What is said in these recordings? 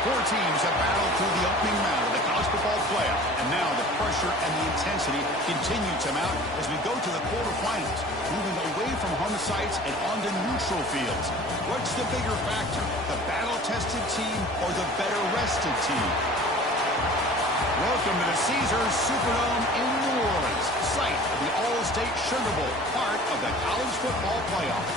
Four teams have battled through the opening round of the college football playoff, and now the pressure and the intensity continue to mount as we go to the quarterfinals, moving away from home sites and onto neutral fields. What's the bigger factor, the battle-tested team or the better-rested team? Welcome to the Caesars Superdome in New Orleans, site of the All-State Sugar Bowl, part of the college football playoff.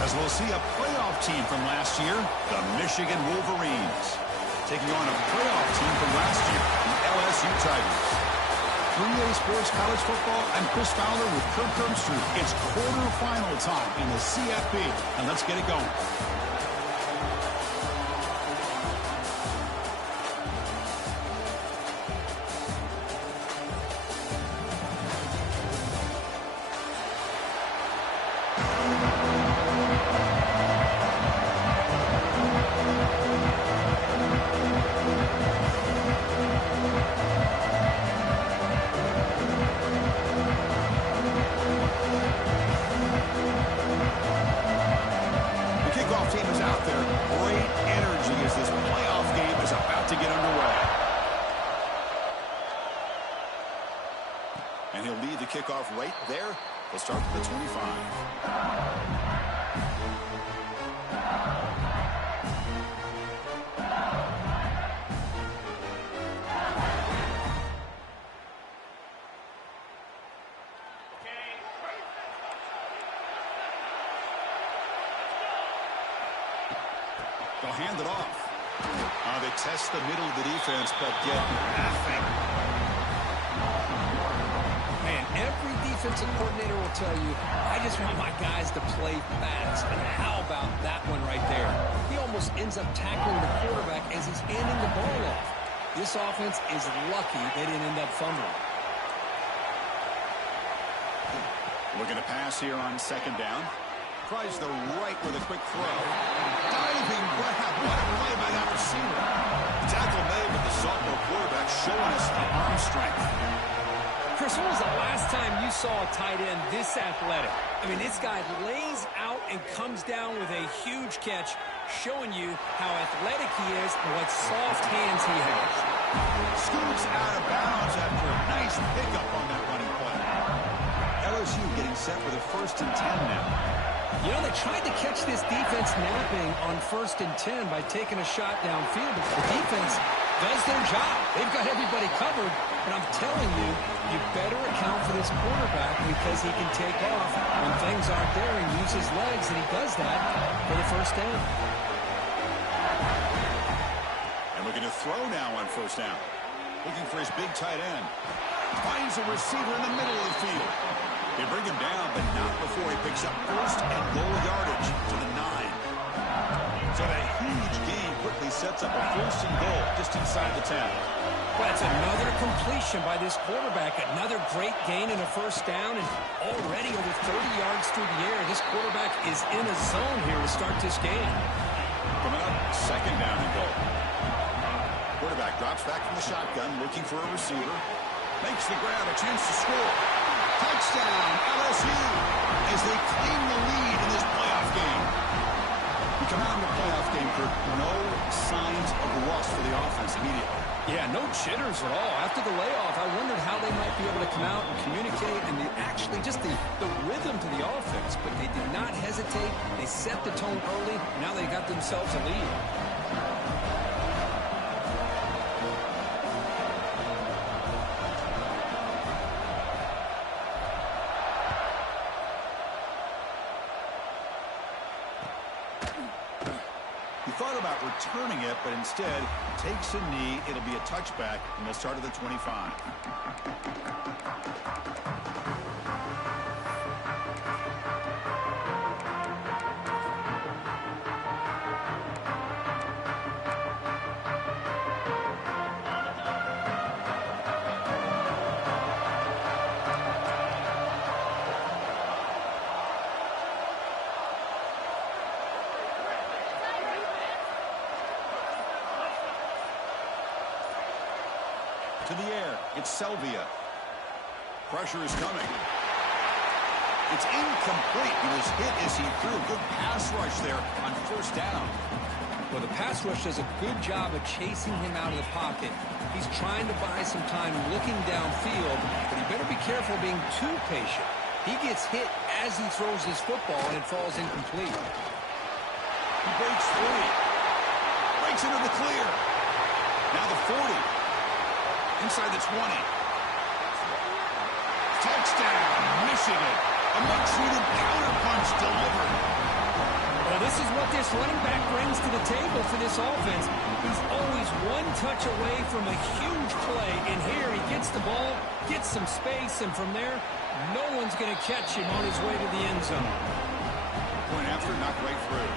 As we'll see a playoff team from last year, the Michigan Wolverines, taking on a playoff team from last year, the LSU Tigers. 3A Sports College Football, I'm Chris Fowler with Kirk Herbstreit. It's quarterfinal time in the CFB, and let's get it going. And he'll lead the kickoff right there. He'll start from the 25. They'll hand it off. They test the middle of the defense, but get nothing. Man, every defensive coordinator will tell you, I just want my guys to play fast. And how about that one right there? He almost ends up tackling the quarterback as he's handing the ball off. This offense is lucky they didn't end up fumbling. Looking to pass here on second down. Tries the right with a quick throw. Diving grab. What a play by that receiver. Tackle made with the sophomore quarterback showing us the arm strength. Chris, when was the last time you saw a tight end this athletic? I mean, this guy lays out and comes down with a huge catch, showing you how athletic he is and what soft hands he has. Scoots out of bounds after a nice pickup on that running play. LSU getting set for the 1st and 10 now. You know, they tried to catch this defense napping on 1st and 10 by taking a shot downfield, but the defense does their job. They've got everybody covered, but I'm telling you, you better account for this quarterback because he can take off when things aren't there and use his legs, and he does that for the 1st down. And we're going to throw now on 1st down. Looking for his big tight end. Finds a receiver in the middle of the field. They bring him down, but not before he picks up 1st and goal yardage to the 9. So that huge gain quickly sets up a 1st and goal just inside the 10. Well, that's another completion by this quarterback. Another great gain in a 1st down, and already over 30 yards through the air. This quarterback is in a zone here to start this game. Coming up, 2nd down and goal. Quarterback drops back from the shotgun, looking for a receiver. Makes the grab, a chance to score. Touchdown, LSU, as they claim the lead in this playoff game. We come out in the playoff game, Kirk, no signs of rust for the offense immediately. Yeah, no jitters at all. After the layoff, I wondered how they might be able to come out and communicate and actually just the rhythm to the offense. But they did not hesitate. They set the tone early. Now they got themselves a lead. Thought about returning it, but instead takes a knee. It'll be a touchback, and they'll start at the 25. To the air, it's Selvia. Pressure is coming. It's incomplete. He was hit as he threw a good pass rush there on 1st down. Well, the pass rush does a good job of chasing him out of the pocket. He's trying to buy some time looking downfield, but he better be careful being too patient. He gets hit as he throws his football, and it falls incomplete. He breaks free. Breaks into the clear. Now the 40. Inside the 20. Touchdown, Michigan. A much-needed counterpunch delivered. Well, this is what this running back brings to the table for this offense. He's always one touch away from a huge play, and here he gets the ball, gets some space, and from there, no one's going to catch him on his way to the end zone. Point after, knocked right through.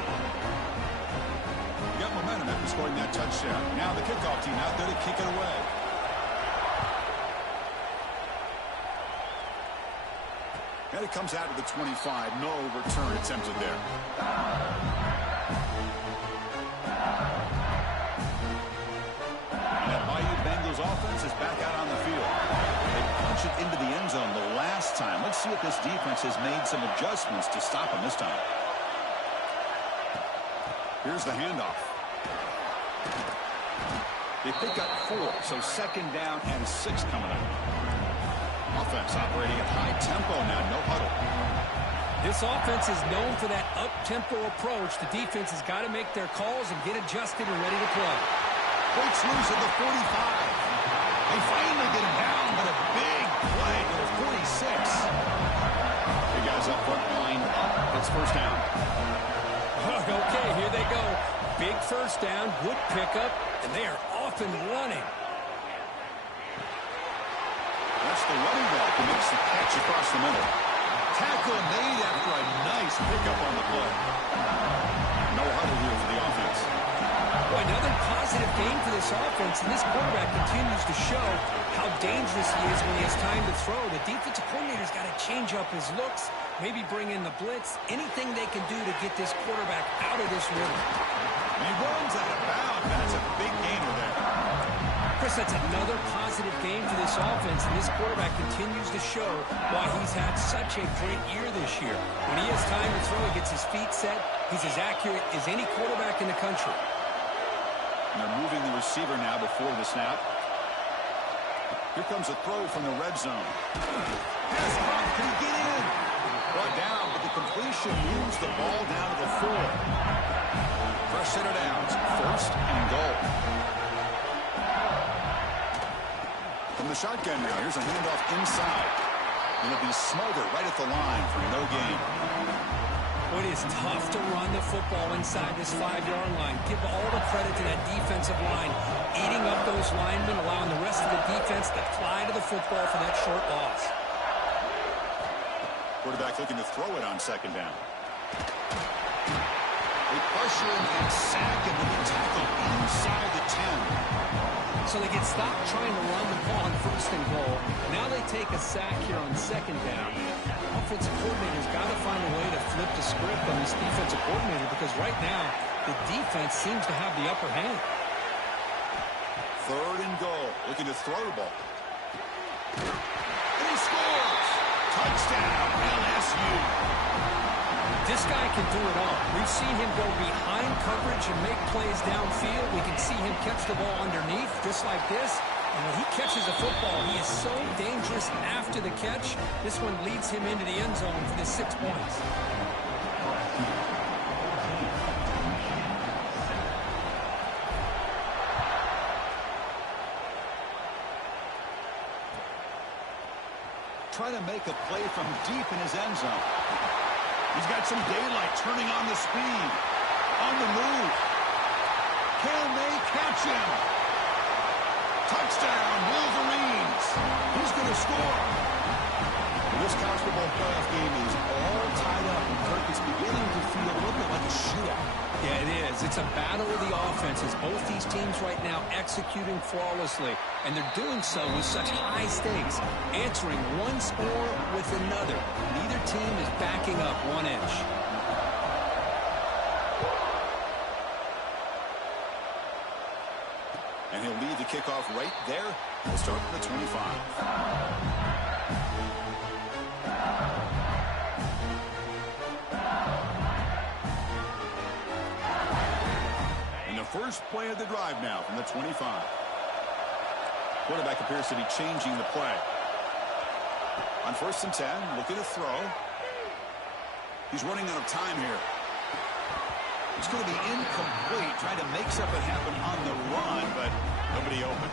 You got momentum after scoring that touchdown. Now the kickoff team out there to kick it away. And it comes out to the 25. No return attempted there. And that Bayou Bengals offense is back out on the field. They punch it into the end zone the last time. Let's see if this defense has made some adjustments to stop them this time. Here's the handoff. They pick up 4, so second down and 6 coming up. Offense operating at high tempo now, no huddle. This offense is known for that up-tempo approach. The defense has got to make their calls and get adjusted and ready to play. Breaks loose at the 45. They finally get him down, but a big play to the 46. The guys up front lined up. It's first down. Okay, here they go. Big first down, good pickup, and they are off and running. That's the running back who makes the catch across the middle. Tackle made after a nice pickup on the play. No huddle here for the offense. Boy, another positive game for this offense, and this quarterback continues to show how dangerous he is when he has time to throw. The defensive coordinator's got to change up his looks, maybe bring in the blitz, anything they can do to get this quarterback out of this rhythm. He runs out of bounds. That's a big gainer there. Chris, that's another positive game for this offense, and this quarterback continues to show why he's had such a great year this year. When he has time to throw, he gets his feet set. He's as accurate as any quarterback in the country. And they're moving the receiver now before the snap. Here comes a throw from the red zone. Pass caught. Can he get in? Brought down, but the completion moves the ball down to the 4. Fresh set of downs. First and goal. From the shotgun now, here's a handoff inside. And it'll be Smolder right at the line for no gain. Well, it is tough to run the football inside this 5-yard line. Give all the credit to that defensive line, eating up those linemen, allowing the rest of the defense to fly to the football for that short loss. Quarterback looking to throw it on second down. They pressure him and sack him with a tackle inside the 10. So they get stopped trying to run the ball on first and goal. Now they take a sack here on second down. Offensive coordinator's got to find a way to flip the script on this defensive coordinator because right now the defense seems to have the upper hand. Third and goal. Looking to throw the ball. And he scores! Touchdown, LSU. This guy can do it all. We've seen him go behind coverage and make plays downfield. We can see him catch the ball underneath just like this. And when he catches the football, he is so dangerous after the catch. This one leads him into the end zone for the 6 points. Trying to make a play from deep in his end zone. He's got some daylight, turning on the speed. On the move. Can they catch him? Touchdown, Wolverines. Who's going to score? This college football playoff game is all tied up, and Kirk is beginning to feel a little bit like a shootout. Yeah, it is. It's a battle of the offenses. Both these teams right now executing flawlessly, and they're doing so with such high stakes, answering one score with another. Neither team is backing up 1 inch. And he'll lead the kickoff right there. We'll start at the 25. First play of the drive now from the 25. Quarterback appears to be changing the play. On 1st and 10, looking to throw. He's running out of time here. It's going to be incomplete, trying to make something happen on the run, but nobody open.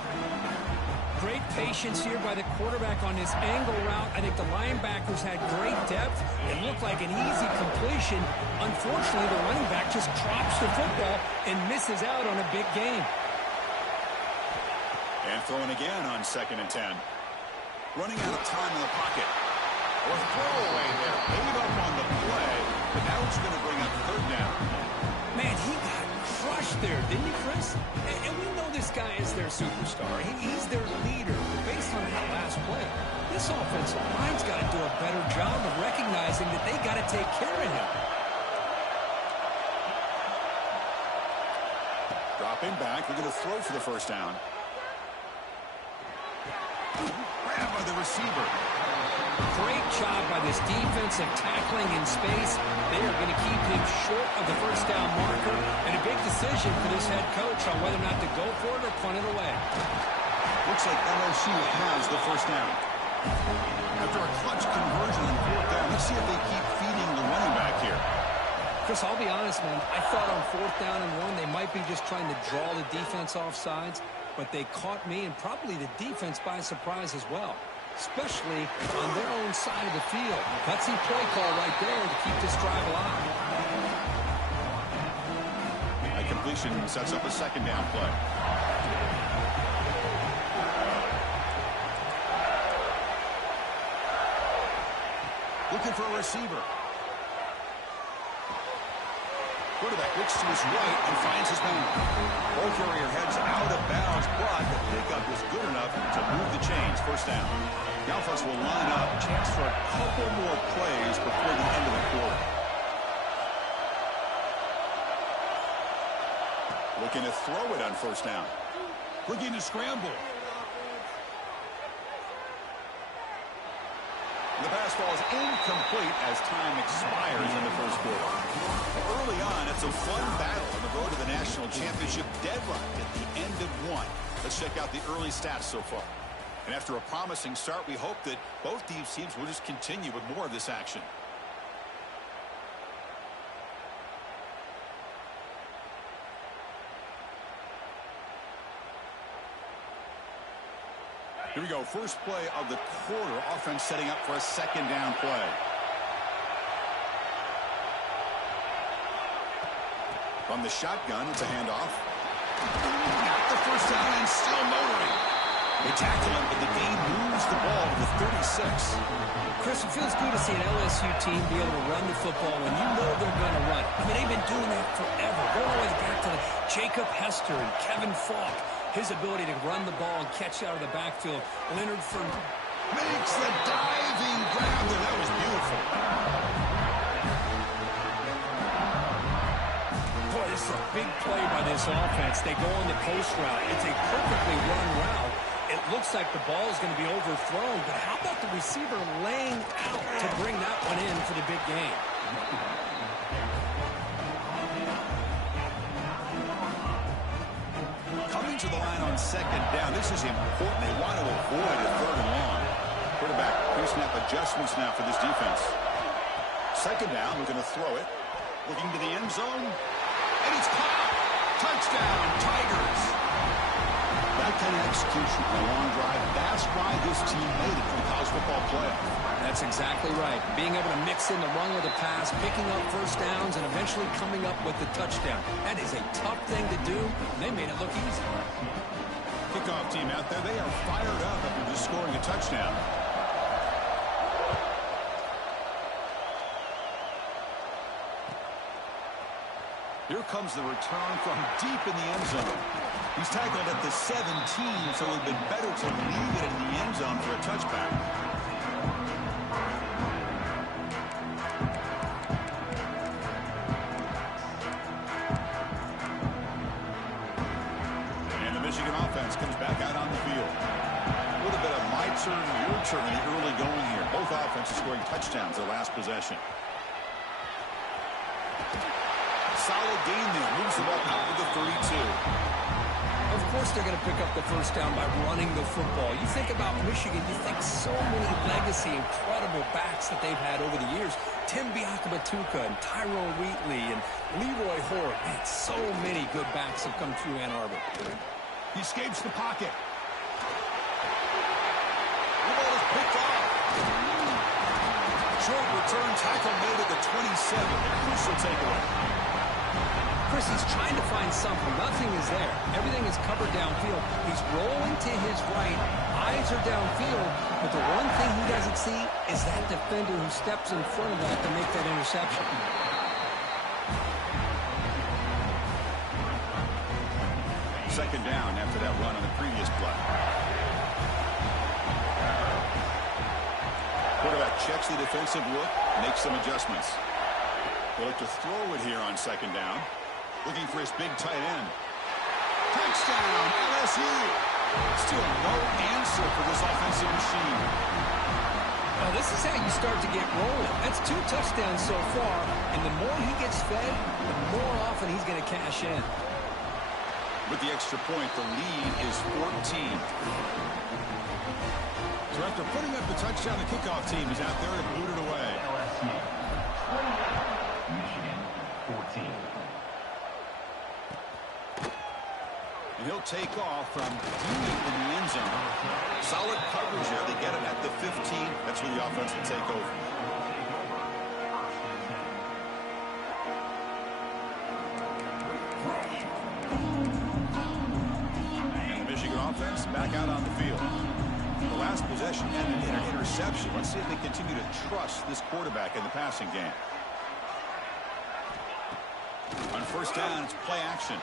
Great patience here by the quarterback on this angle route. I think the linebackers had great depth. It looked like an easy completion. Unfortunately, the running back just drops the football and misses out on a big gain. And throwing again on 2nd and 10. Running out of time in the pocket. Or throwaway there. Paid up on the play, but now it's going to bring up 3rd down. Man, he got crushed there, didn't he, Chris? And we know this guy is their superstar. He's their leader. Based on that last play, this offensive line's got to do a better job of recognizing that they got to take care of him. Dropping back, they're going to throw for the 1st down. Grab by the receiver. Great job by this defensive tackling in space. They are going to keep him short of the 1st down marker, and a big decision for this head coach on whether or not to go for it or punt it away. Looks like LSU has the 1st down. After a clutch conversion on 4th down, let's see if they keep feeding the running back here. Chris, I'll be honest, man. I thought on 4th down and 1, they might be just trying to draw the defense off sides, but they caught me and probably the defense by surprise as well, especially on their own side of the field. Gutsy play call right there to keep this drive alive. A completion sets up a 2nd down play. Looking for a receiver. Quarterback looks to his right and finds his man. Ball carrier heads out of bounds, but the pickup is good enough to move the chains. 1st down. The offense will line up. Chance for a couple more plays before the end of the quarter. Looking to throw it on 1st down. Looking to scramble. The pass falls incomplete as time expires in the 1st quarter. Early on, it's a fun battle on the road to the national championship deadline at the end of 1. Let's check out the early stats so far. And after a promising start, we hope that both these teams will just continue with more of this action. Here we go. First play of the quarter. Offense setting up for a 2nd down play. From the shotgun, it's a handoff. Got the 1st down and still motoring. They tackle him, but the game moves the ball to the 36. Chris, it feels good to see an LSU team be able to run the football when you know they're going to run. I mean, they've been doing that forever. Going all the way back to Jacob Hester and Kevin Falk. His ability to run the ball and catch out of the backfield. Leonard makes the diving grab there. That was beautiful. Boy, this is a big play by this offense. They go on the post route. It's a perfectly run route. It looks like the ball is going to be overthrown, but how about the receiver laying out to bring that one in for the big game? Coming to the line on 2nd down. This is important. They want to avoid a 3rd and long. Quarterback pre-snap adjustments now for this defense. 2nd down. We're going to throw it. Looking to the end zone. And it's caught. Touchdown, Tigers. That kind of execution on a long drive. That's why this team made it to the college football playoff. That's exactly right. Being able to mix in the run with the pass, picking up 1st downs, and eventually coming up with the touchdown. That is a tough thing to do. They made it look easy. Kickoff team out there. They are fired up after just scoring a touchdown. Here comes the return from deep in the end zone. He's tackled at the 17, so it would have been better to leave it in the end zone for a touchback. And the Michigan offense comes back out on the field. A little bit of my turn, your turn in the early going here. Both offenses scoring touchdowns their last possession. solid gain there. Moves the ball out to the 32. Of course they're going to pick up the first down by running the football. You think about Michigan, you think so many legacy, incredible backs that they've had over the years. Tim Biakabatuka and Tyrone Wheatley and Leroy Horde. Man, so many good backs have come through Ann Arbor. He escapes the pocket. The ball is picked off. Short return tackle made at the 27. A crucial takeaway. Chris, he's trying to find something. Nothing is there. Everything is covered downfield. He's rolling to his right. Eyes are downfield. But the one thing he doesn't see is that defender who steps in front of that to make that interception. Second down after that run on the previous play. Quarterback checks the defensive look, makes some adjustments. He'll look to throw it here on second down. Looking for his big tight end. Touchdown, LSU. Still no answer for this offensive machine. Well, this is how you start to get rolling. That's 2 touchdowns so far, and the more he gets fed, the more often he's going to cash in. With the extra point, the lead is 14. So after putting up the touchdown, the kickoff team is out there to boot it away. LSU 29, Michigan 14. And he'll take off from deep in the end zone. Solid coverage there. They get it at the 15. That's where the offense will take over. And the Michigan offense back out on the field. The last possession ended in an interception. Let's see if they continue to trust this quarterback in the passing game. On first down, it's play action.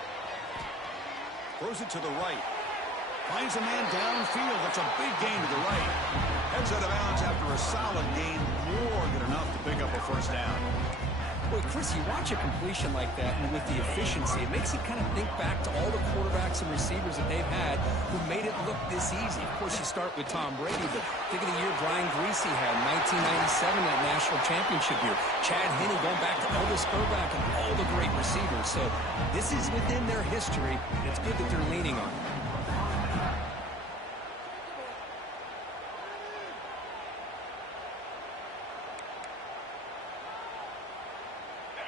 Throws it to the right. Finds a man downfield. That's a big gain to the right. Heads out of bounds after a solid gain. More than enough to pick up a first down. Boy, Chris, you watch a completion like that, and with the efficiency, it makes you kind of think back to all the quarterbacks and receivers that they've had who made it look this easy. Of course, you start with Tom Brady, but think of the year Brian Griese had in 1997, that national championship year. Chad Henne going back to Elvis Grbac and all the great receivers. So this is within their history, and it's good that they're leaning on it.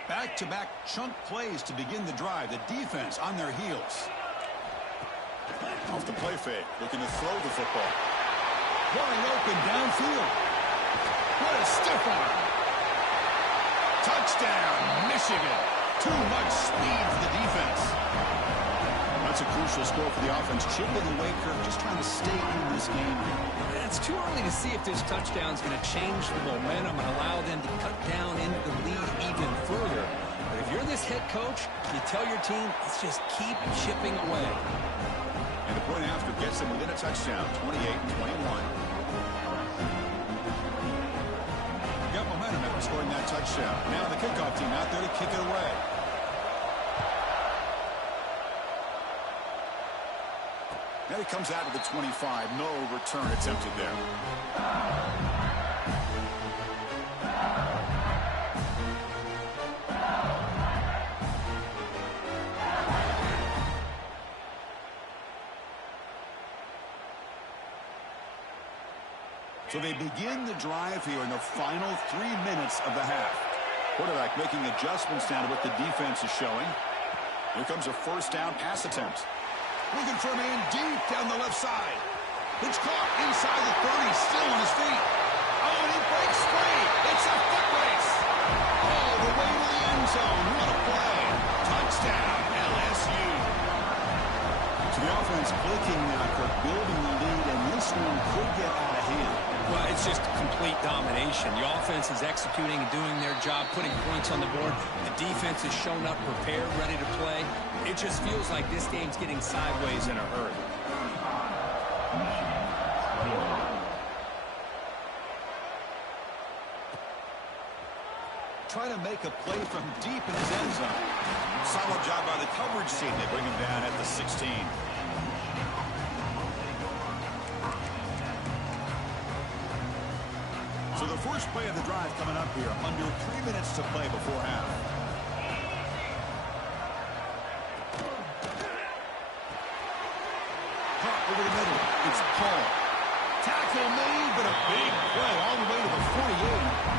Back-to-back chunk plays to begin the drive. The defense on their heels. Off the play fake, looking to throw the football. Wide open downfield. What a stiff arm. Touchdown, Michigan. Too much speed for the defense. That's a crucial score for the offense. Chipping away curve, just trying to stay in this game. It's too early to see if this touchdown is going to change the momentum and allow them to cut down into the lead even further. But if you're this head coach, you tell your team, let's just keep chipping away. And the point after gets them within a touchdown, 28-21. Got momentum after scoring that touchdown. Now the kickoff team out there to kick it away. Now he comes out to the 25. No return attempted there. So they begin the drive here in the final 3 minutes of the half. Quarterback making adjustments down to what the defense is showing. Here comes a first down pass attempt. Looking for a man deep down the left side. It's caught inside the 30, still on his feet. Oh, and he breaks free. It's a foot race. All the way to the end zone. What a play. Touchdown, LSU. So the offense clicking now, Kirk, building the lead, and this one could get out of hand. Well, it's just complete domination. The offense is executing and doing their job, putting points on the board. The defense has shown up prepared, ready to play. It just feels like this game's getting sideways in a hurry. Trying to make a play from deep in his end zone. Solid job by the coverage team. They bring him down at the 16. So the first play of the drive coming up here. Under 3 minutes to play before half. It's Paul. Tackle made, but a big play all the way to the 48.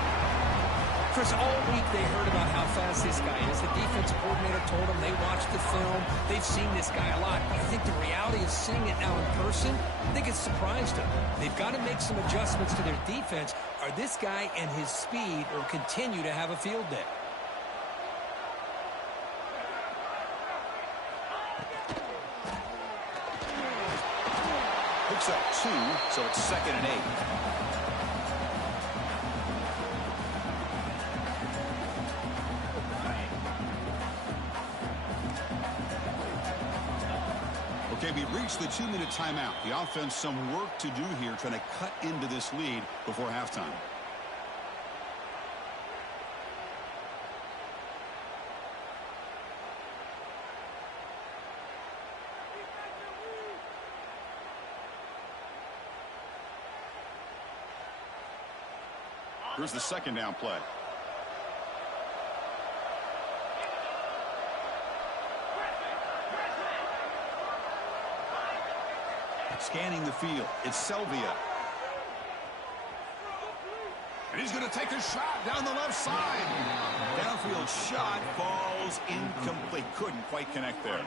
Chris, all week they heard about how fast this guy is. The defensive coordinator told them they watched the film. They've seen this guy a lot. But I think the reality of seeing it now in person, I think it's surprised them. They've got to make some adjustments to their defense, or this guy and his speed will continue to have a field day. Picks up 2, so it's 2nd and 8. Okay, we reached the 2-minute timeout. The offense some work to do here, trying to cut into this lead before halftime. Here's the 2nd down play. Scanning the field. It's Selvia. And he's going to take a shot down the left side. Downfield shot falls incomplete. Couldn't quite connect there.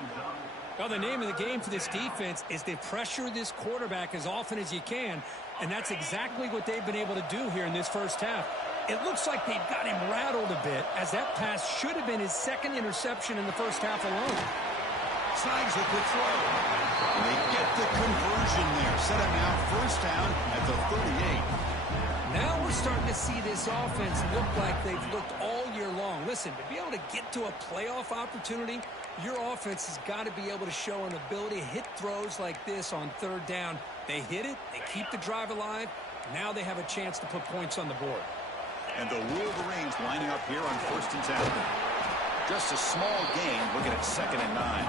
Well, the name of the game for this defense is to pressure this quarterback as often as you can, and that's exactly what they've been able to do here in this first half. It looks like they've got him rattled a bit, as that pass should have been his 2nd interception in the first half alone. Snags with the throw. And they get the conversion there. Set up now 1st down at the 38. Now we're starting to see this offense look like they've looked all year long. Listen, to be able to get to a playoff opportunity, your offense has got to be able to show an ability to hit throws like this on 3rd down. They hit it, they keep the drive alive. Now they have a chance to put points on the board. And the Wolverines lining up here on 1st and 10. Just a small gain, looking at 2nd and 9.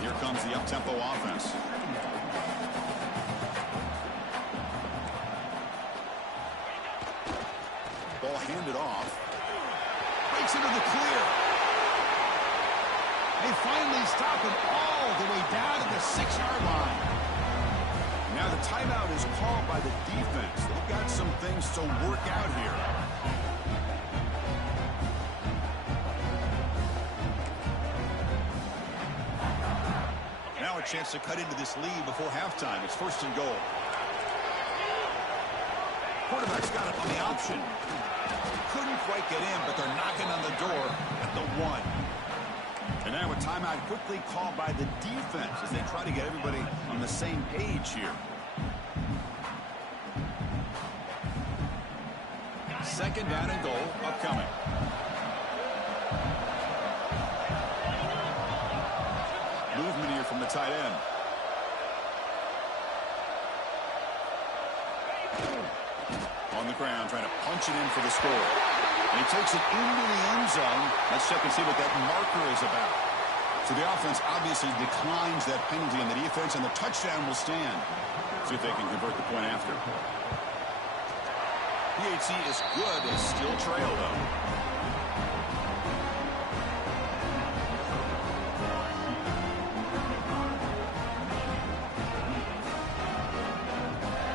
Here comes the up-tempo offense. Ball handed off. Breaks into the clear. They finally stop him all the way down to the 6-yard line. Now the timeout is called by the defense. They've got some things to work out here. Now a chance to cut into this lead before halftime. It's 1st and goal. Quarterback's got it on the option. Couldn't quite get in, but they're knocking on the door at the 1. And now a timeout quickly called by the defense as they try to get everybody on the same page here. 2nd down and goal upcoming. Movement here from the tight end. On the ground, trying to punch it in for the score. And he takes it into the end zone. Let's check and see what that marker is about. So the offense obviously declines that penalty on the defense, and the touchdown will stand. See if they can convert the point after. PHC is good. They still trail, though.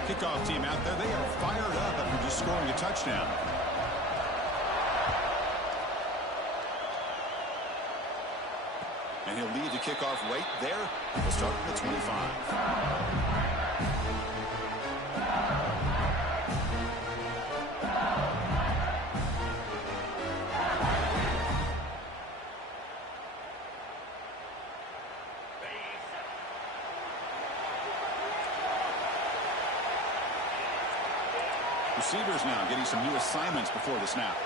Kickoff team out there. They are fired up after just scoring a touchdown. And he'll lead the kickoff right there. We'll start at the 25. Receivers now getting some new assignments before the snap.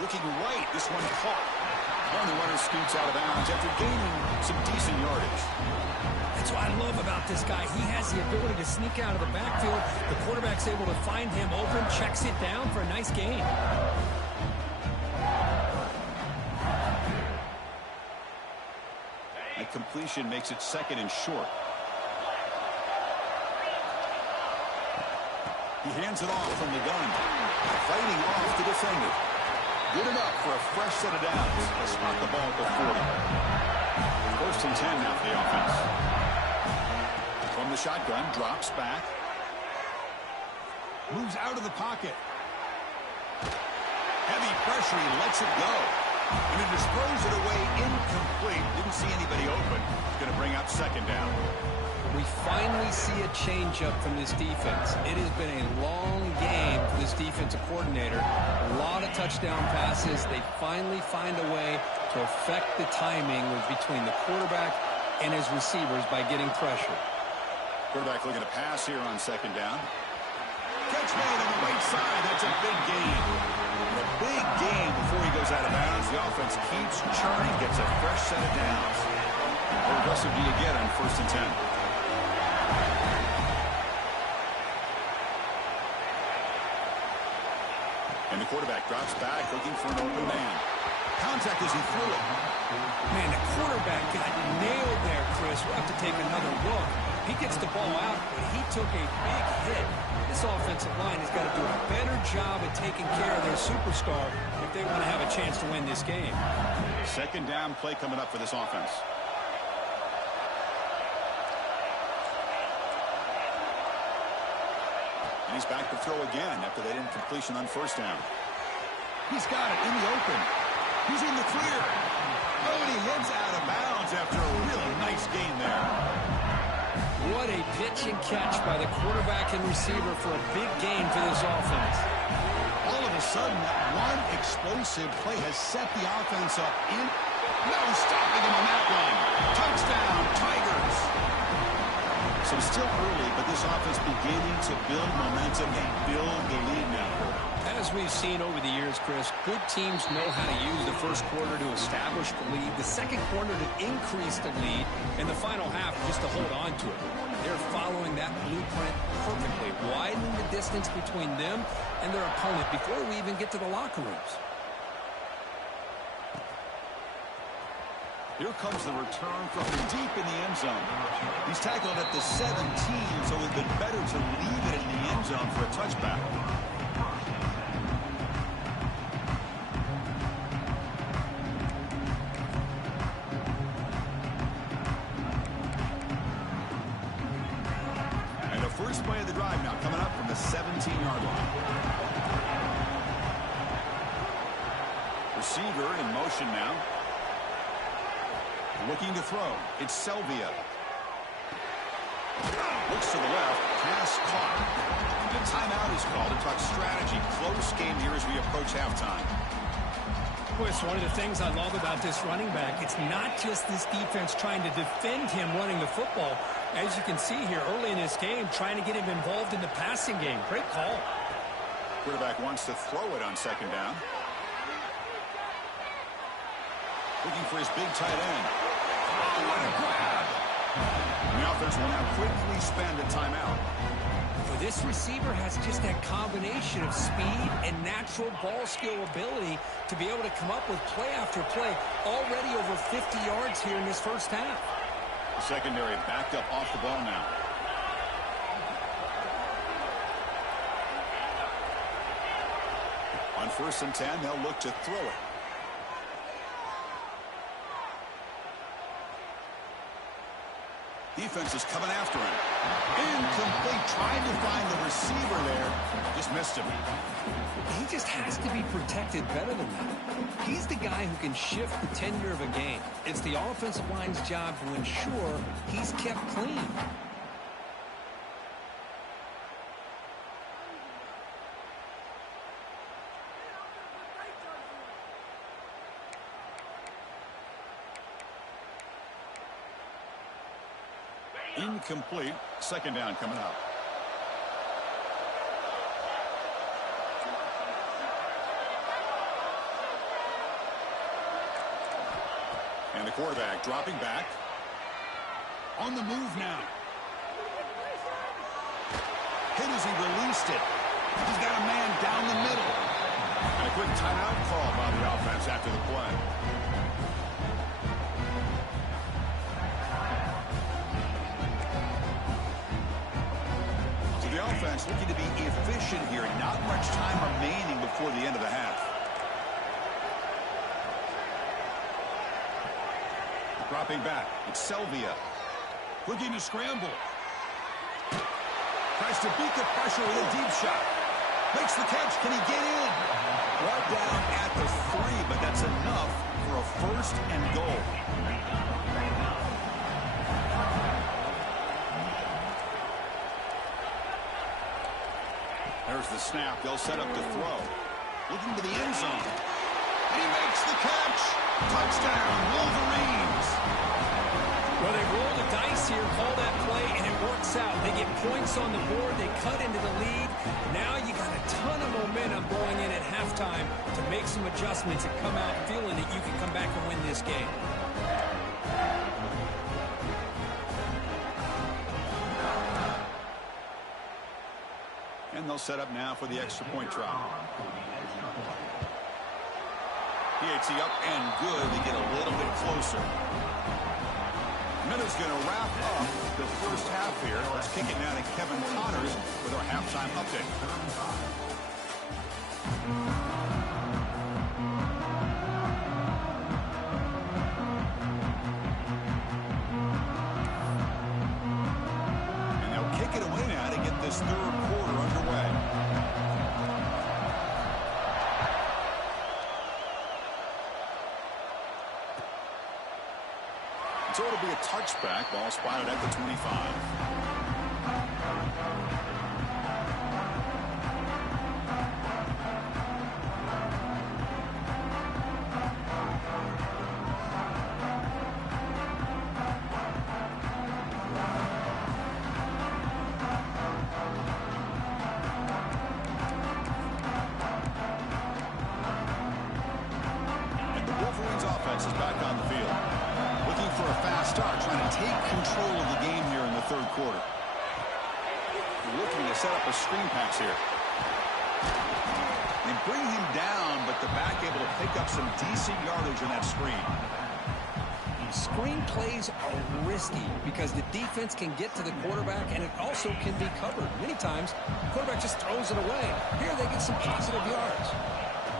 Looking right, this one caught. And the runner scoots out of bounds after gaining some decent yardage. That's what I love about this guy. He has the ability to sneak out of the backfield. The quarterback's able to find him open, checks it down for a nice gain. That completion makes it 2nd and short. He hands it off from the gun. Fighting off the defender. Good enough for a fresh set of downs. They'll spot the ball at the 40. First and 10 now for the offense. From the shotgun, drops back. Moves out of the pocket. Heavy pressure, he lets it go. And it just throws it away incomplete. Didn't see anybody open. It's going to bring up second down. We finally see a change-up from this defense. It has been a long game for this defensive coordinator. A lot of touchdown passes. They finally find a way to affect the timing between the quarterback and his receivers by getting pressure. Quarterback looking to pass here on second down. Catch made on the right side. That's a big gain. A big gain before he goes out of bounds. The offense keeps churning, gets a fresh set of downs. How aggressive do you get on first and 10? And the quarterback drops back, looking for an open man. Contact as he threw it. Man, the quarterback got nailed there, Chris. We'll have to take another look. He gets the ball out, but he took a big hit. This offensive line has got to do a better job at taking care of their superstar if they want to have a chance to win this game. Second down play coming up for this offense. And he's back to throw again after that incompletion on first down. He's got it in the open. He's in the clear. Oh, and he heads out of bounds after a really nice gain there. What a pitch and catch by the quarterback and receiver for a big gain for this offense. All of a sudden, that one explosive play has set the offense up in. No stopping him on that one. Touchdown, Tigers. So still early, but this offense beginning to build momentum and build the lead now. As we've seen over the years, Chris, good teams know how to use the first quarter to establish the lead, the second quarter to increase the lead, and the final half just to hold on to it. They're following that blueprint perfectly, widening the distance between them and their opponent before we even get to the locker rooms. Here comes the return from deep in the end zone. He's tackled at the 17, so it would have been better to leave it in the end zone for a touchback. And the first play of the drive now coming up from the 17-yard line. Receiver in motion now. Looking to throw. It's Selvia. Looks to the left. Pass caught. And a timeout is called to talk strategy. Close game here as we approach halftime. Chris, one of the things I love about this running back, it's not just this defense trying to defend him running the football. As you can see here early in this game, trying to get him involved in the passing game. Great call. Quarterback wants to throw it on second down. Looking for his big tight end. Oh, what a grab! And the offense will now quickly spend a timeout. For this receiver has just that combination of speed and natural ball skill ability to be able to come up with play after play. Already over 50 yards here in this first half. The secondary backed up off the ball now. On first and 10, they'll look to throw it. Defense is coming after him. Incomplete. Trying to find the receiver there. Just missed him. He just has to be protected better than that. He's the guy who can shift the tenure of a game. It's the offensive line's job to ensure he's kept clean. Incomplete. Second down coming up. And the quarterback dropping back. On the move now. Hit as he released it. He's got a man down the middle. And a quick timeout call by the offense after the play. Offense looking to be efficient here. Not much time remaining before the end of the half. Dropping back. It's Selvia. Looking to scramble. Tries to beat the pressure with a deep shot. Makes the catch. Can he get in? Brought down at the 3, but that's enough for a first and goal. There's the snap. They'll set up to throw. Looking to the end zone. And he makes the catch. Touchdown, Wolverines. Well, they roll the dice here, call that play, and it works out. They get points on the board. They cut into the lead. Now you got a ton of momentum going in at halftime to make some adjustments and come out feeling that you can come back and win this game. And they'll set up now for the extra point try. PAT up and good to get a little bit closer. Minutes going to wrap up the first half here. Let's kick it now to Kevin Connors with our halftime update. And they'll kick it away now to get this third quarter underway. So it'll be a touchback. Ball spotted at the 25. And the Wolverines offense is back on the field. Looking for a fast start, trying to take control of the game here in the third quarter. Looking to set up a screen pass here. They bring him down, but the back able to pick up some decent yardage in that screen. Screen plays are risky because the defense can get to the quarterback and it also can be covered. Many times, the quarterback just throws it away. Here they get some positive yards.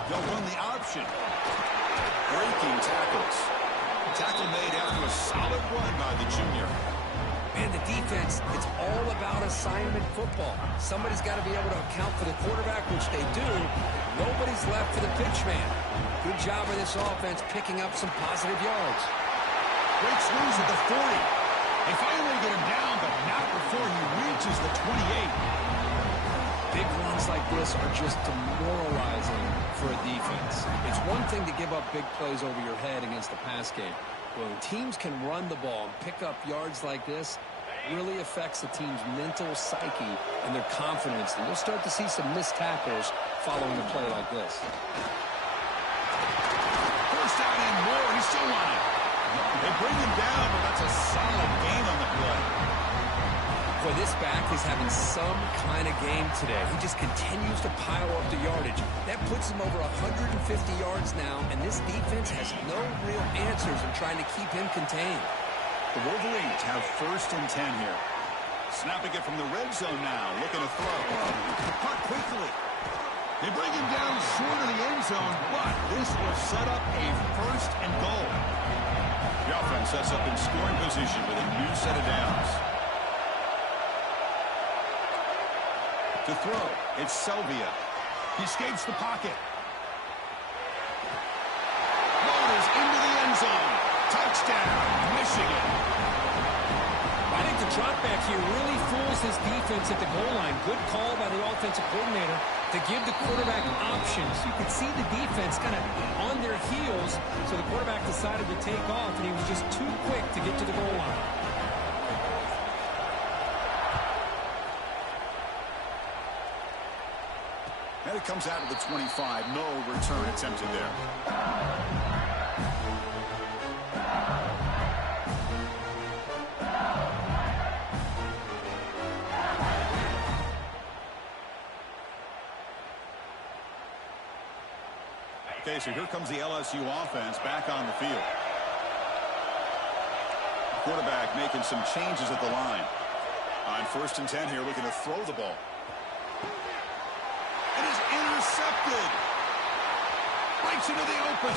They'll run the option. Breaking tackles. Tackle made after a solid run by the junior. Man, the defense, it's all about assignment football. Somebody's got to be able to account for the quarterback, which they do. Nobody's left for the pitch man. Good job of this offense picking up some positive yards. Breaks loose at the 40. They finally get him down, but not before he reaches the 28. Big runs like this are just demoralizing for a defense. It's one thing to give up big plays over your head against the pass game. When teams can run the ball and pick up yards like this, it really affects the team's mental psyche and their confidence. And you'll start to see some missed tackles following a play like this. First down and more. He's still on it. They bring him down, but that's a solid gain on the play. Boy, this back is having some kind of game today. He just continues to pile up the yardage. That puts him over 150 yards now, and this defense has no real answers in trying to keep him contained. The Wolverines have first and 10 here. Snapping it from the red zone now, looking to throw. The punt quickly. They bring him down short of the end zone, but this will set up a first and goal. The offense sets up in scoring position with a new set of downs. To throw, it's Selvia. He escapes the pocket. Motors into the end zone. Touchdown, Michigan. I think the drop back here really fools his defense at the goal line. Good call by the offensive coordinator to give the quarterback options. You could see the defense kind of on their heels, so the quarterback decided to take off, and he was just too quick to get to the goal line. And it comes out of the 25. No return attempted there. Okay, so here comes the LSU offense back on the field. Quarterback making some changes at the line. On first and 10 here, looking to throw the ball. It is intercepted. Breaks into the open.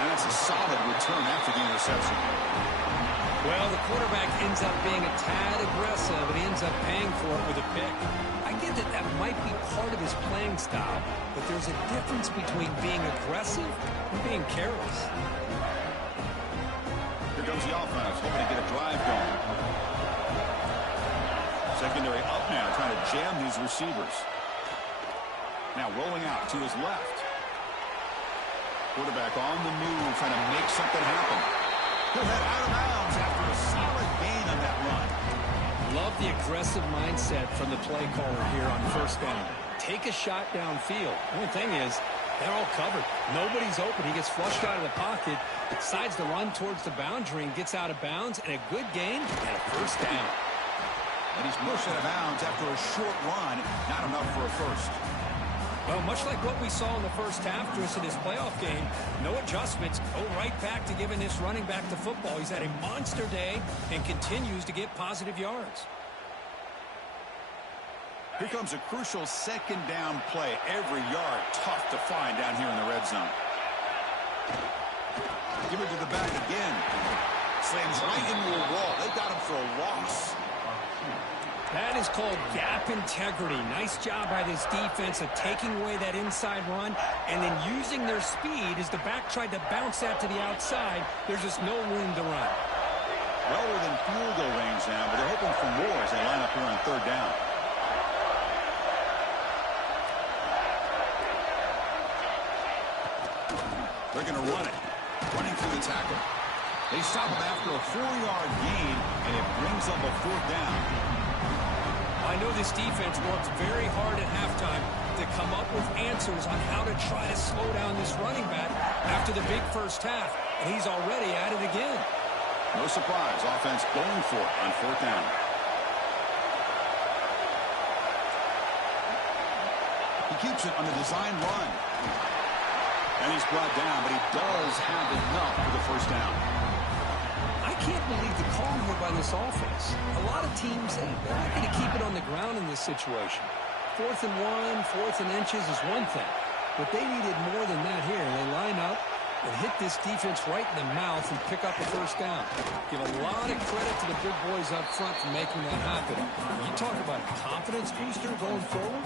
And that's a solid return after the interception. Well, the quarterback ends up being a tad aggressive, and he ends up paying for it with a pick. I get that that might be part of his playing style, but there's a difference between being aggressive and being careless. Here comes the offense, hoping to get a drive going. Secondary up now, trying to jam these receivers. Now rolling out to his left. Quarterback on the move, trying to make something happen. He'll head out of bounds after a solid gain on that run. Love the aggressive mindset from the play caller here on first down. Take a shot downfield. The only thing is, they're all covered. Nobody's open. He gets flushed out of the pocket, decides to run towards the boundary and gets out of bounds, and a good gain and a first down. And he's pushed out of bounds after a short run. Not enough for a first. Well, much like what we saw in the first half just in his playoff game, no adjustments, go right back to giving this running back the football. He's had a monster day and continues to get positive yards. Here comes a crucial second down play. Every yard tough to find down here in the red zone. Give it to the back again. Slams right into a wall. They got him for a loss. That is called gap integrity. Nice job by this defense of taking away that inside run and then using their speed as the back tried to bounce that to the outside. There's just no room to run. Well within field goal range now, but they're hoping for more as they line up here on third down. They're going to run it. Running through the tackle. They stop him after a 4-yard gain, and it brings up a fourth down. I know this defense worked very hard at halftime to come up with answers on how to try to slow down this running back after the big first half, and he's already at it again. No surprise, offense going for it on fourth down. He keeps it on the design run. And he's brought down, but he does have enough for the first down. I can't believe the call here by this offense. A lot of teams, they're not going to keep it on the ground in this situation. 4th and 1, 4th and inches is one thing. But they needed more than that here. They line up and hit this defense right in the mouth and pick up a first down. Give a lot of credit to the big boys up front for making that happen. You talk about a confidence booster going forward.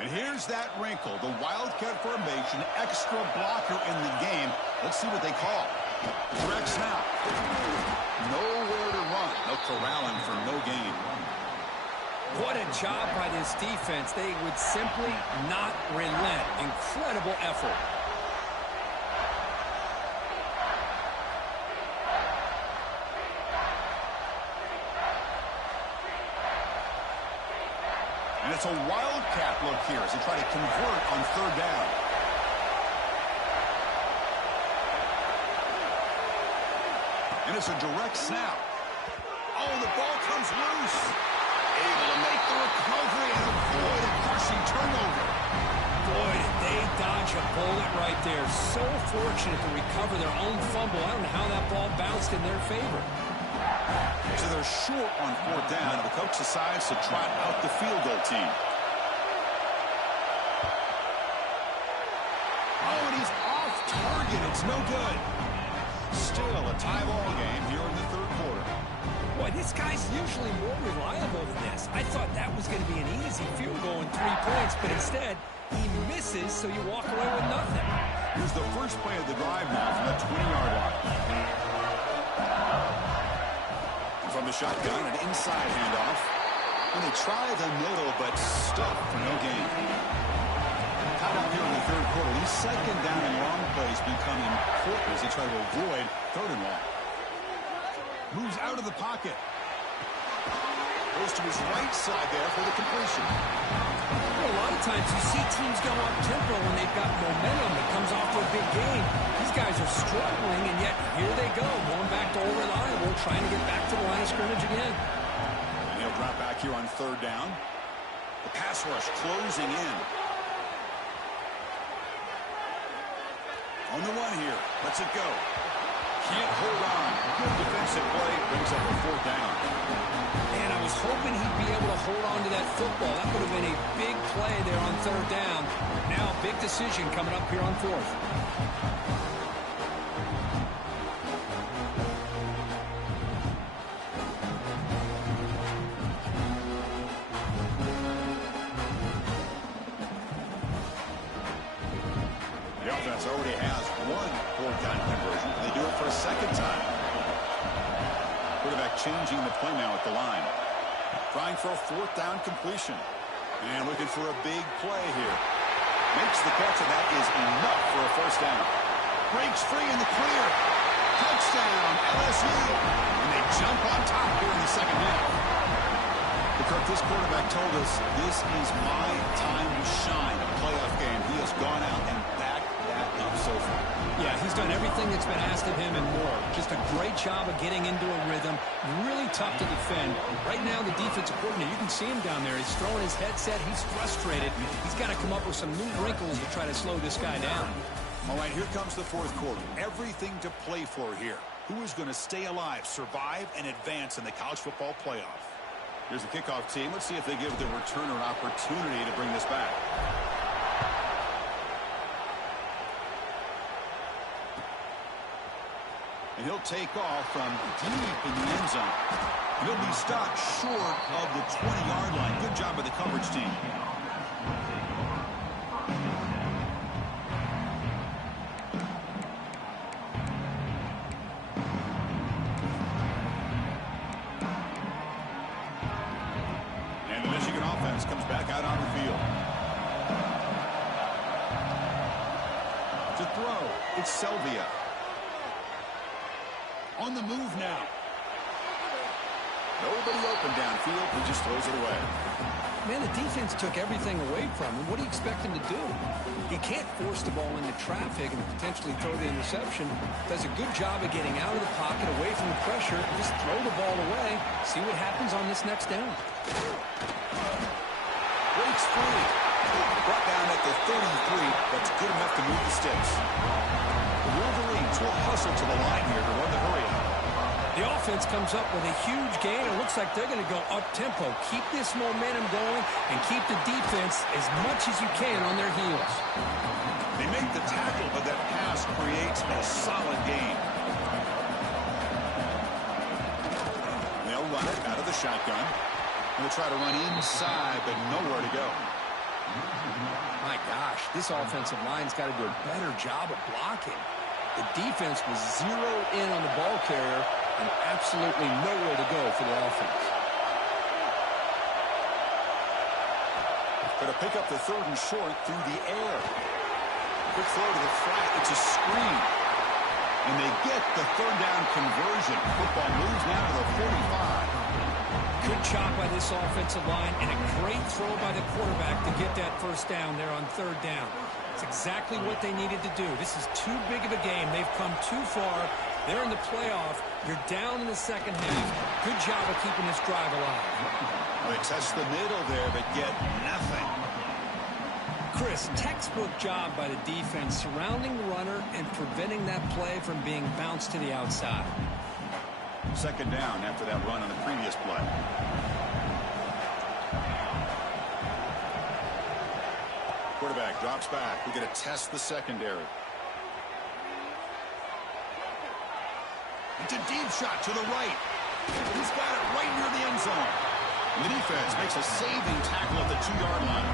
And here's that wrinkle, the Wildcat formation, extra blocker in the game. Let's see what they call. Direct snap. Nowhere to run. No corralling for no gain. What a job by this defense. They would simply not relent. Incredible effort. And it's a Wildcat look here as they try to convert on third down. And it's a direct snap. Oh, the ball comes loose. Able to make the recovery and avoid a crushing turnover. Boy, did they dodge a bullet right there. So fortunate to recover their own fumble. I don't know how that ball bounced in their favor. So they're short on fourth down, and the coach decides to trot out the field goal team. Oh, and he's off target. It's no good. Still a tie ball game here in the third quarter. Boy, this guy's usually more reliable than this. I thought that was going to be an easy field goal and 3 points, but instead, he misses, so you walk away with nothing. Here's the first play of the drive now from the 20-yard line. From the shotgun, an inside handoff. And they try the middle, but stuffed for no gain. Tied up here in the third quarter. These second down and long plays become important as they try to avoid third and long. Moves out of the pocket. Goes to his right side there for the completion. Well, a lot of times you see teams go up-tempo when they've got momentum that comes off to a big game. These guys are struggling, and yet here they go, going back to Old Reliable, trying to get back to the line of scrimmage again. And he'll drop back here on third down. The pass rush closing in. On the one here. Lets it go. Can't hold on. Good defensive play. Brings up a fourth down. Man, I was hoping he'd be able to hold on to that football. That would have been a big play there on third down. Now, big decision coming up here on fourth. The offense already has one fourth-down conversion. They do it for a second time. Quarterback changing the play now at the line. Trying for a fourth-down completion. And looking for a big play here. Makes the catch, and that is enough for a first down. Breaks free in the clear. Touchdown, LSU. And they jump on top here in the second half. Kirk, this quarterback told us this is my time to shine. A playoff game. He has gone out and backed that up so far. Yeah, he's done everything that's been asked of him and more. Just a great job of getting into a rhythm. Really tough to defend. Right now, the defensive coordinator, you can see him down there. He's throwing his headset. He's frustrated. He's got to come up with some new wrinkles to try to slow this guy down. All right, here comes the fourth quarter. Everything to play for here. Who is going to stay alive, survive, and advance in the college football playoff? Here's the kickoff team. Let's see if they give the returner an opportunity to bring this back. And he'll take off from deep in the end zone. He'll be stopped short of the 20-yard line. Good job by the coverage team. And the Michigan offense comes back out on the field. To throw, it's Selvia. On the move now. Nobody open downfield. He just throws it away. Man, the defense took everything away from him. What do you expect him to do? He can't force the ball into traffic and potentially throw the interception. Does a good job of getting out of the pocket, away from the pressure, and just throw the ball away. See what happens on this next down. Breaks free. Brought down at the 33. That's good enough to move the sticks. The Wolverines will hustle to the line here to run the hurry out. The offense comes up with a huge gain. It looks like they're going to go up-tempo. Keep this momentum going and keep the defense as much as you can on their heels. They make the tackle, but that pass creates a solid gain. They'll run it out of the shotgun. They'll try to run inside, but nowhere to go. My gosh, this offensive line's got to do a better job of blocking. The defense was zeroed in on the ball carrier and absolutely nowhere to go for the offense. Going to pick up the third and short through the air. Quick throw to the flat. It's a screen. And they get the third down conversion. Football moves now to the 45. Good job by this offensive line and a great throw by the quarterback to get that first down there on third down. It's exactly what they needed to do. This is too big of a game. They've come too far. They're in the playoff. You're down in the second half. Good job of keeping this drive alive. They test the middle there, but get nothing. Chris, textbook job by the defense surrounding the runner and preventing that play from being bounced to the outside. Second down after that run on the previous play. Quarterback drops back. We're going to test the secondary. It's a deep shot to the right. He's got it right near the end zone. And the defense makes a saving tackle at the 2-yard line.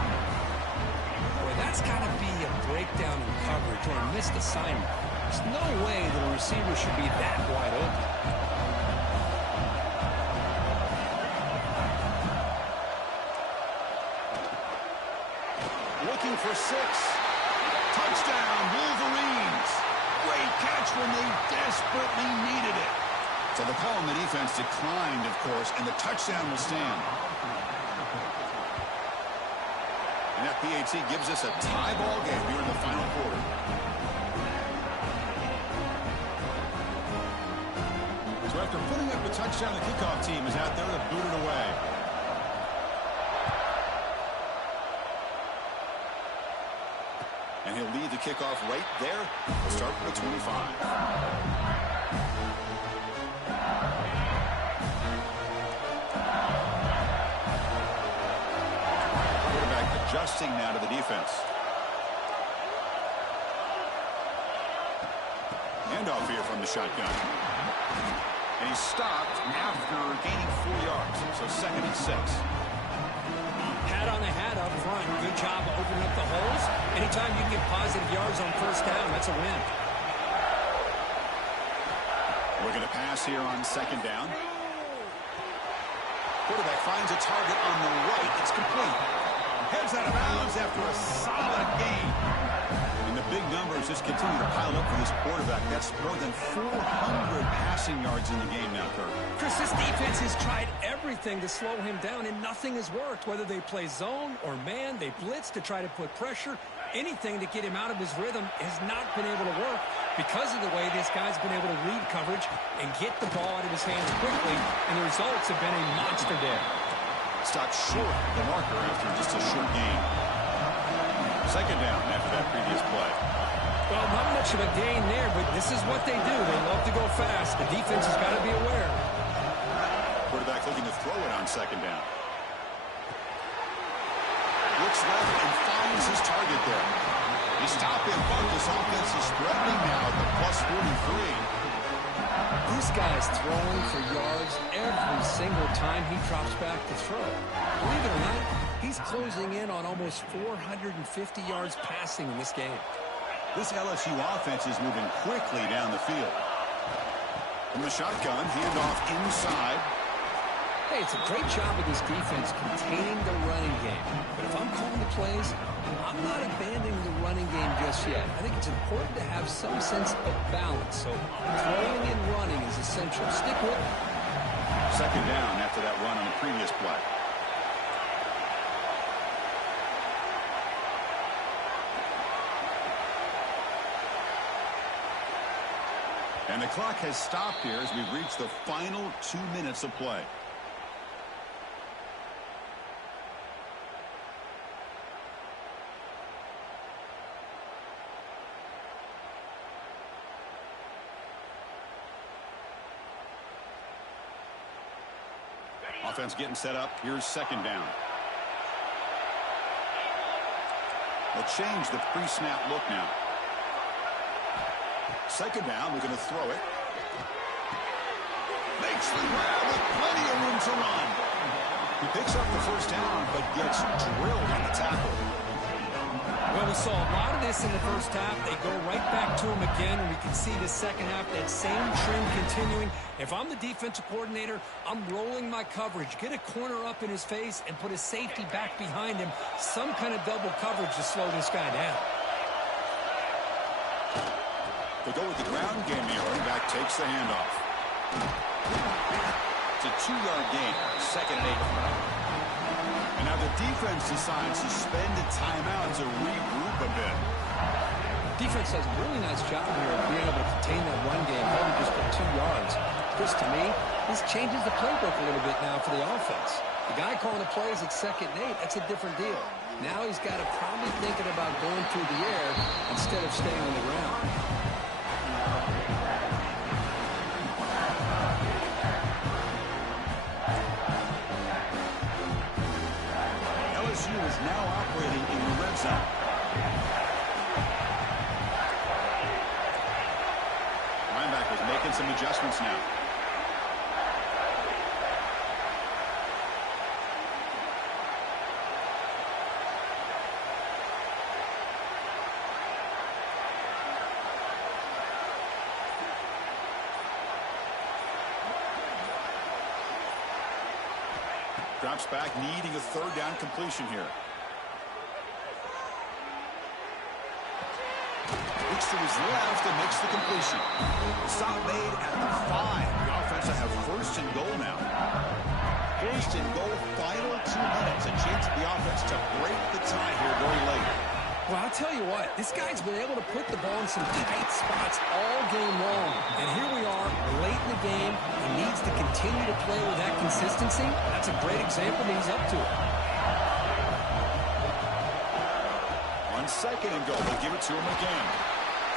Boy, that's got to be a breakdown in coverage or a missed assignment. There's no way that a receiver should be that wide open. Looking for 6. Touchdown, Wolverines. Great catch when they desperately needed it. So the call on the defense declined, of course, and the touchdown will stand. And that PAT gives us a tie ball game here in the final quarter. So after putting up the touchdown, the kickoff team is out there to boot it away. And he'll lead the kickoff right there. We'll start from the 25. Adjusting now to the defense. Handoff here from the shotgun. And he's stopped after gaining 4 yards. So 2nd and 6. Hat on the hat up front. Good job of opening up the holes. Anytime you get positive yards on 1st down, that's a win. Looking to pass here on 2nd down. Quarterback finds a target on the right. It's complete. Heads out of bounds after a solid game. And the big numbers just continue to pile up for this quarterback. That's more than 400 passing yards in the game now, Kirk. Chris, this defense has tried everything to slow him down, and nothing has worked. Whether they play zone or man, they blitz to try to put pressure. Anything to get him out of his rhythm has not been able to work because of the way this guy's been able to read coverage and get the ball out of his hands quickly, and the results have been a monster day. Stopped short the marker after just a short gain. 2nd down after that previous play. Well, not much of a gain there, but this is what they do. They love to go fast. The defense has got to be aware. Quarterback looking to throw it on 2nd down. Looks left and finds his target there. He's stopping, but this offense is threatening now at the +43. This guy's throwing for yards every single time he drops back to throw. Believe it or not, he's closing in on almost 450 yards passing in this game. This LSU offense is moving quickly down the field. From the shotgun, handoff inside. Hey, it's a great job of this defense containing the running game. But if I'm calling the plays, I'm not abandoning the running game just yet. I think it's important to have some sense of balance. So throwing and running is essential. Stick with it. 2nd down after that run on the previous play. And the clock has stopped here as we've reached the final 2 minutes of play. Offense getting set up. Here's 2nd down. They'll change the pre-snap look now. 2nd down, we're going to throw it. Makes the grab with plenty of room to run. He picks up the 1st down, but gets drilled on the tackle. Well, we saw a lot of this in the 1st half. They go right back to him again, and we can see the 2nd half, that same trend continuing. If I'm the defensive coordinator, I'm rolling my coverage. Get a corner up in his face and put a safety back behind him. Some kind of double coverage to slow this guy down. They go with the ground game here. Running back takes the handoff. It's a 2-yard gain. 2nd and 8. And now the defense decides to spend a timeout to regroup a bit. Defense does a really nice job here of being able to contain that run game, probably just for 2 yards. Chris, to me, this changes the playbook a little bit now for the offense. The guy calling the plays at 2nd and 8, that's a different deal. Now he's got to probably thinking about going through the air instead of staying on the ground. LSU is now operating in the red zone. Linebackers making some adjustments now. Drops back, needing a 3rd down completion here. Looks to his left and makes the completion. Stop made at the 5. The offense will have 1st and goal now. 1st and goal, final 2 minutes. A chance to the offense to break the tie here very late. Well, I'll tell you what, this guy's been able to put the ball in some tight spots all game long. And here we are, late in the game. He needs to continue to play with that consistency. That's a great example that he's up to it. 1 second and goal. They'll give it to him again.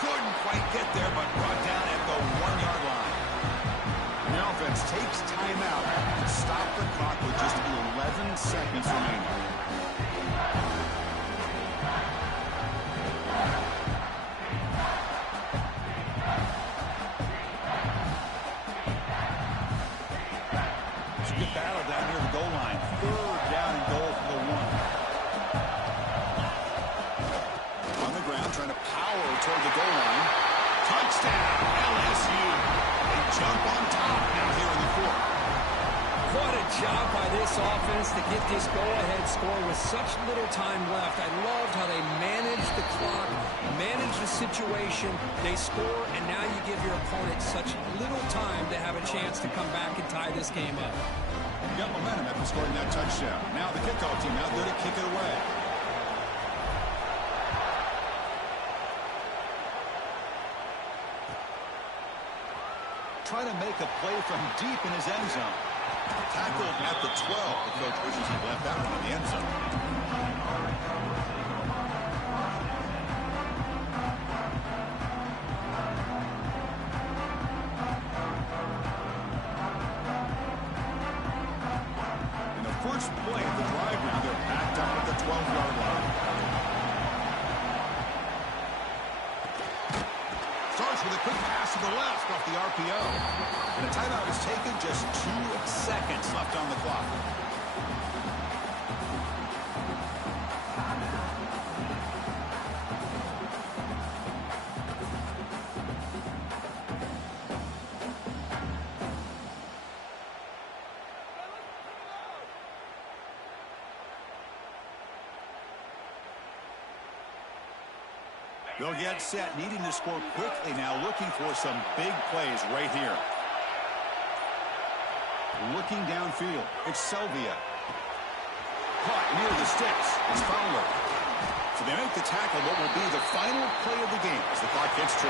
Couldn't quite get there, but brought down at the 1-yard line. And the offense takes timeout to stop the clock with just 11 seconds remaining. Good battle down near the goal line. 3rd down and goal for the 1. On the ground, trying to power toward the goal line. Touchdown, LSU. They jump on top now here in the 4th. What a job by this offense to get this go-ahead score with such little time left. I loved how they managed the clock, managed the situation. They score, and now you give your opponent such little time to have a chance to come back and tie this game up. You got momentum after scoring that touchdown. Now the kickoff team out there to kick it away. Trying to make a play from deep in his end zone. Tackled at the 12. The coach wishes he left that one in the end zone. In the first play of the drive now, they're backed up at the 12-yard line. Starts with a quick pass to the left off the RPO. And a timeout is taken, just 2 seconds left on the clock. They'll get set, needing to score quickly now, looking for some big plays right here. Looking downfield, it's Selvia. Caught near the sticks, it's Fowler. So they make the tackle, what will be the final play of the game as the clock hits 0-0.